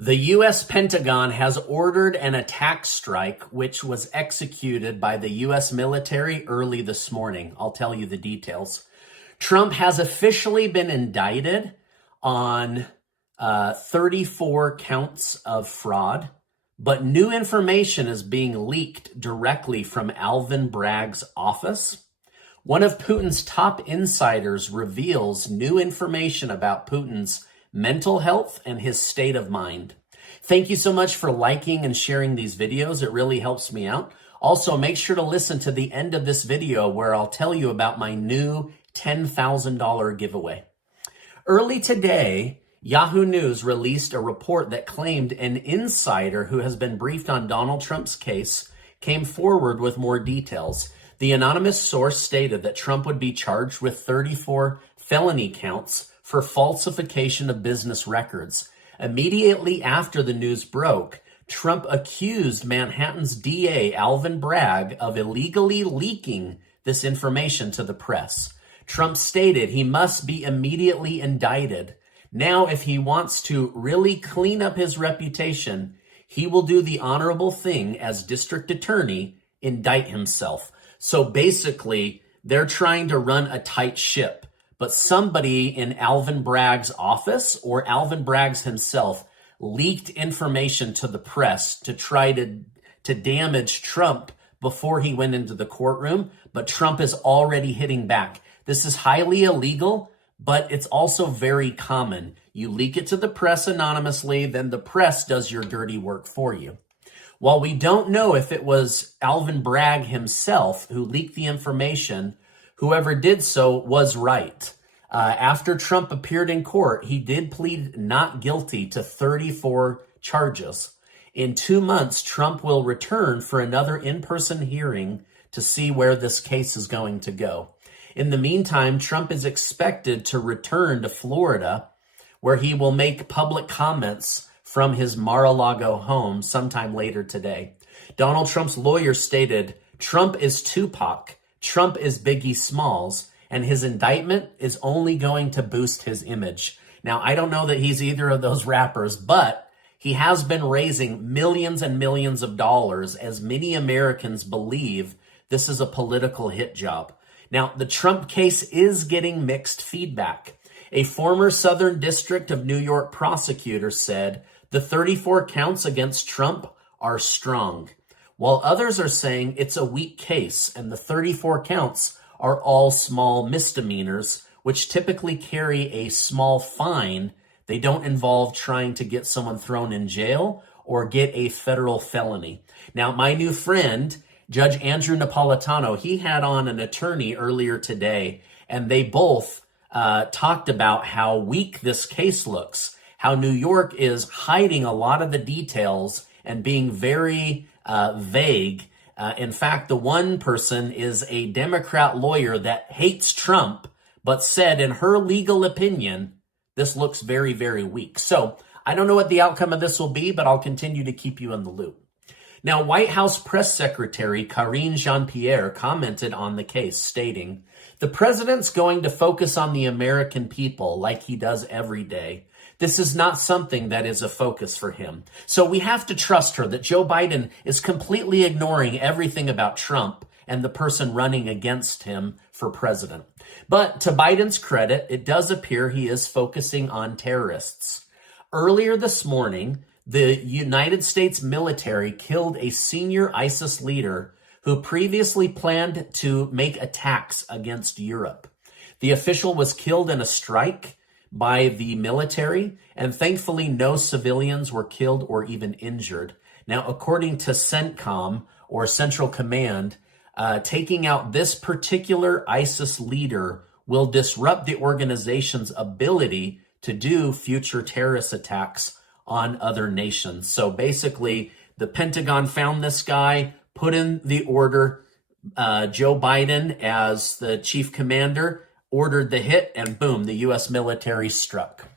The U.S. Pentagon has ordered an attack strike, which was executed by the U.S. military early this morning. I'll tell you the details. Trump has officially been indicted on 34 counts of fraud, but new information is being leaked directly from Alvin Braggs' office. One of Putin's top insiders reveals new information about Putin's mental health and his state of mind. Thank you so much for liking and sharing these videos. It really helps me out. Also, make sure to listen to the end of this video where I'll tell you about my new $10,000 giveaway. Early today, Yahoo News released a report that claimed an insider who has been briefed on Donald Trump's case came forward with more details. The anonymous source stated that Trump would be charged with 34 felony counts for falsification of business records. Immediately after the news broke, Trump accused Manhattan's DA, Alvin Bragg, of illegally leaking this information to the press. Trump stated he must be immediately indicted. Now, if he wants to really clean up his reputation, he will do the honorable thing as district attorney, indict himself. So basically, they're trying to run a tight ship. But somebody in Alvin Braggs' office or Alvin Braggs himself leaked information to the press to try to damage Trump before he went into the courtroom. But Trump is already hitting back. This is highly illegal, but it's also very common. You leak it to the press anonymously, then the press does your dirty work for you. While we don't know if it was Alvin Bragg himself who leaked the information, whoever did so was right. After Trump appeared in court, he did plead not guilty to 34 charges. In 2 months, Trump will return for another in-person hearing to see where this case is going to go. In the meantime, Trump is expected to return to Florida, where he will make public comments from his Mar-a-Lago home sometime later today. Donald Trump's lawyer stated, Trump is Tupac. Trump is Biggie Smalls, and his indictment is only going to boost his image. Now, I don't know that he's either of those rappers, but he has been raising millions and millions of dollars as many Americans believe this is a political hit job. Now, the Trump case is getting mixed feedback. A former Southern District of New York prosecutor said the 34 counts against Trump are strong, while others are saying it's a weak case and the 34 counts are all small misdemeanors, which typically carry a small fine. They don't involve trying to get someone thrown in jail or get a federal felony. Now, my new friend, Judge Andrew Napolitano, he had on an attorney earlier today, and they both talked about how weak this case looks, how New York is hiding a lot of the details and being very vague. In fact, the one person is a Democrat lawyer that hates Trump, but said in her legal opinion, this looks very, very weak. So I don't know what the outcome of this will be, but I'll continue to keep you in the loop. Now, White House Press Secretary Karine Jean-Pierre commented on the case, stating, the president's going to focus on the American people like he does every day. This is not something that is a focus for him. So we have to trust her that Joe Biden is completely ignoring everything about Trump and the person running against him for president. But to Biden's credit, it does appear he is focusing on terrorists. Earlier this morning, the United States military killed a senior ISIS leader who previously planned to make attacks against Europe. The official was killed in a strike by the military, and thankfully no civilians were killed or even injured. Now, according to CENTCOM, or Central Command, taking out this particular ISIS leader will disrupt the organization's ability to do future terrorist attacks on other nations. So basically, the Pentagon found this guy, put in the order, Joe Biden as the chief commander, ordered the hit, and boom, the U.S. military struck.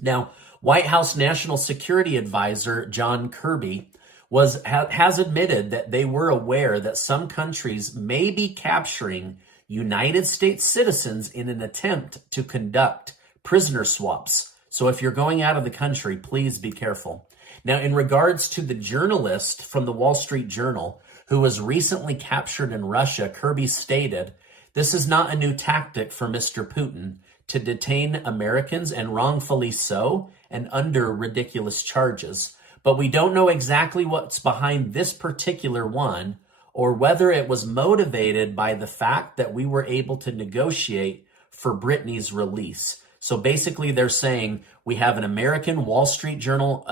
Now, White House National Security Advisor John Kirby has admitted that they were aware that some countries may be capturing United States citizens in an attempt to conduct prisoner swaps. So if you're going out of the country, please be careful. Now, in regards to the journalist from the Wall Street Journal who was recently captured in Russia, Kirby stated, "This is not a new tactic for Mr. Putin to detain Americans, and wrongfully so, and under ridiculous charges. But we don't know exactly what's behind this particular one, or whether it was motivated by the fact that we were able to negotiate for Brittany's release." So basically they're saying we have an American Wall Street Journal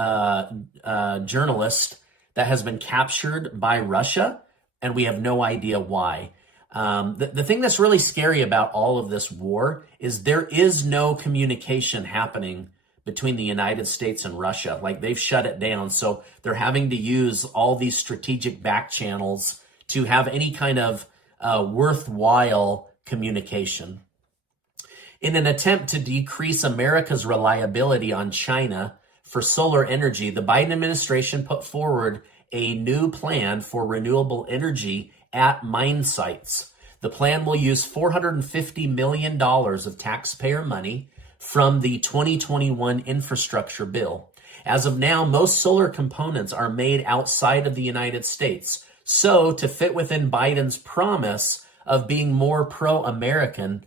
journalist that has been captured by Russia, and we have no idea why. The thing that's really scary about all of this war is there is no communication happening between the United States and Russia. Like, they've shut it down. So they're having to use all these strategic back channels to have any kind of worthwhile communication. In an attempt to decrease America's reliability on China for solar energy, the Biden administration put forward a new plan for renewable energy at mine sites. The plan will use $450 million of taxpayer money from the 2021 infrastructure bill. As of now, most solar components are made outside of the United States. So, to fit within Biden's promise of being more pro-American,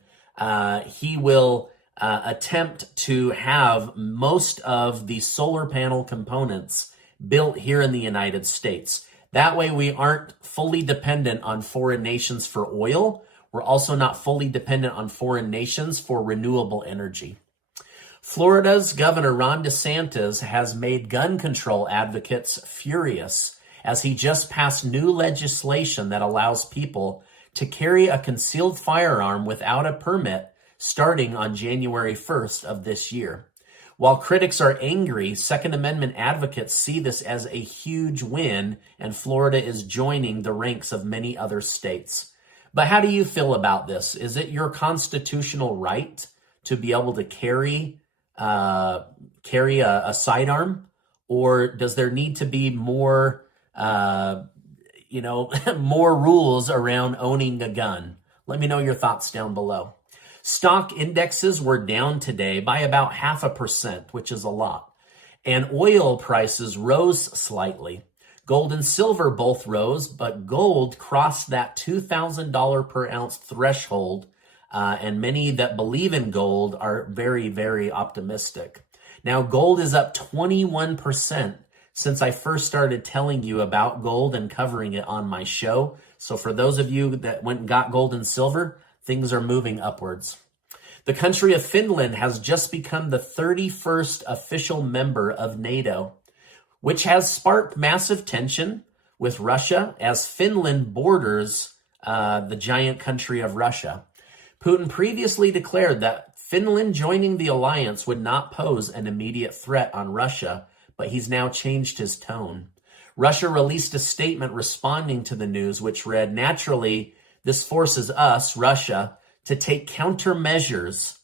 he will attempt to have most of the solar panel components built here in the United States. That way we aren't fully dependent on foreign nations for oil. We're also not fully dependent on foreign nations for renewable energy. Florida's Governor Ron DeSantis has made gun control advocates furious as he just passed new legislation that allows people to carry a concealed firearm without a permit starting on January 1st of this year. While critics are angry, Second Amendment advocates see this as a huge win, and Florida is joining the ranks of many other states. But how do you feel about this? Is it your constitutional right to be able to carry a sidearm, or does there need to be more, more rules around owning a gun? Let me know your thoughts down below. Stock indexes were down today by about 0.5%, which is a lot. And oil prices rose slightly. Gold and silver both rose, but gold crossed that $2,000 per ounce threshold. And many that believe in gold are very, very optimistic. Now, gold is up 21% since I first started telling you about gold and covering it on my show. So for those of you that went and got gold and silver, things are moving upwards. The country of Finland has just become the 31st official member of NATO, which has sparked massive tension with Russia as Finland borders the giant country of Russia. Putin previously declared that Finland joining the alliance would not pose an immediate threat on Russia, but he's now changed his tone. Russia released a statement responding to the news, which read, "Naturally, this forces us, Russia, to take countermeasures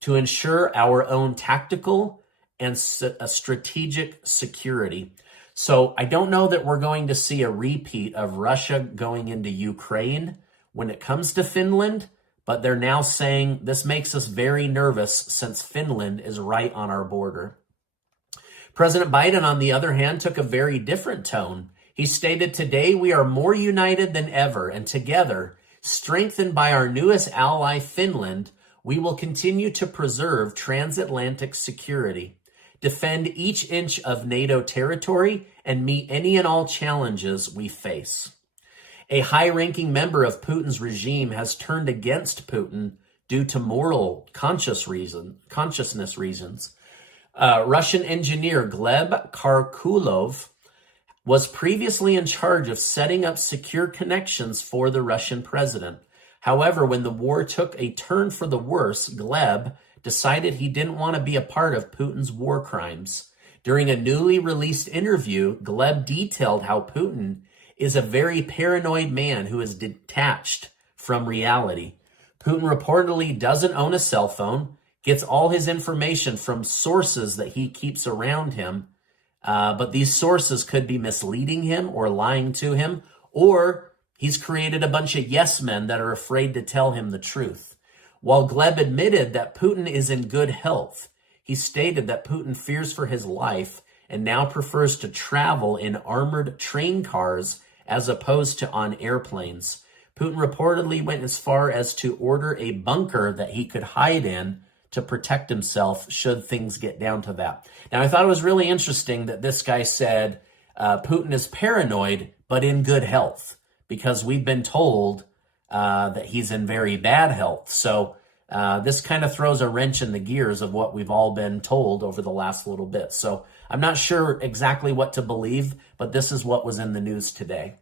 to ensure our own tactical and strategic security." So I don't know that we're going to see a repeat of Russia going into Ukraine when it comes to Finland, but they're now saying this makes us very nervous since Finland is right on our border. President Biden, on the other hand, took a very different tone. He stated, "Today we are more united than ever, and together, strengthened by our newest ally, Finland, we will continue to preserve transatlantic security, defend each inch of NATO territory, and meet any and all challenges we face." A high-ranking member of Putin's regime has turned against Putin due to moral consciousness reasons. Russian engineer Gleb Karkulov was previously in charge of setting up secure connections for the Russian president. However, when the war took a turn for the worse, Gleb decided he didn't want to be a part of Putin's war crimes. During a newly released interview, Gleb detailed how Putin is a very paranoid man who is detached from reality. Putin reportedly doesn't own a cell phone, gets all his information from sources that he keeps around him, but these sources could be misleading him or lying to him, or he's created a bunch of yes men that are afraid to tell him the truth. While Gleb admitted that Putin is in good health, he stated that Putin fears for his life and now prefers to travel in armored train cars as opposed to on airplanes. Putin reportedly went as far as to order a bunker that he could hide in to protect himself should things get down to that. Now, I thought it was really interesting that this guy said Putin is paranoid, but in good health, because we've been told that he's in very bad health. So this kind of throws a wrench in the gears of what we've all been told over the last little bit. So I'm not sure exactly what to believe, but this is what was in the news today.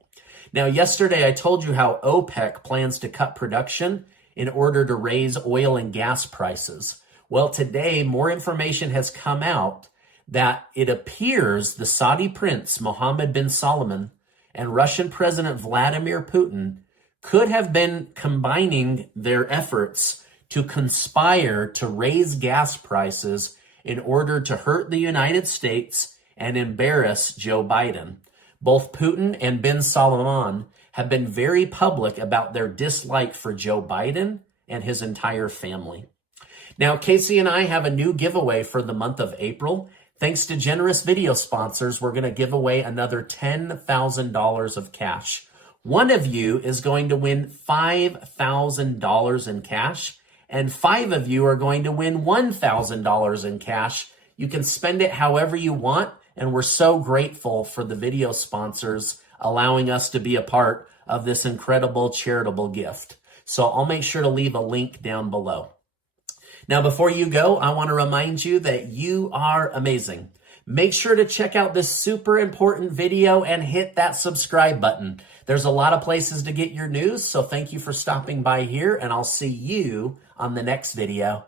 Now, yesterday I told you how OPEC plans to cut production in order to raise oil and gas prices. Well, today more information has come out that it appears the Saudi prince Mohammed bin Salman and Russian President Vladimir Putin could have been combining their efforts to conspire to raise gas prices in order to hurt the United States and embarrass Joe Biden. Both Putin and bin Salman have been very public about their dislike for Joe Biden and his entire family. Now, Casey and I have a new giveaway for the month of April. Thanks to generous video sponsors, we're going to give away another $10,000 of cash. One of you is going to win $5,000 in cash, and 5 of you are going to win $1,000 in cash. You can spend it however you want, and we're so grateful for the video sponsors allowing us to be a part of this incredible charitable gift. So I'll make sure to leave a link down below. Now, before you go, I want to remind you that you are amazing. Make sure to check out this super important video and hit that subscribe button. There's a lot of places to get your news, so thank you for stopping by here, and I'll see you on the next video.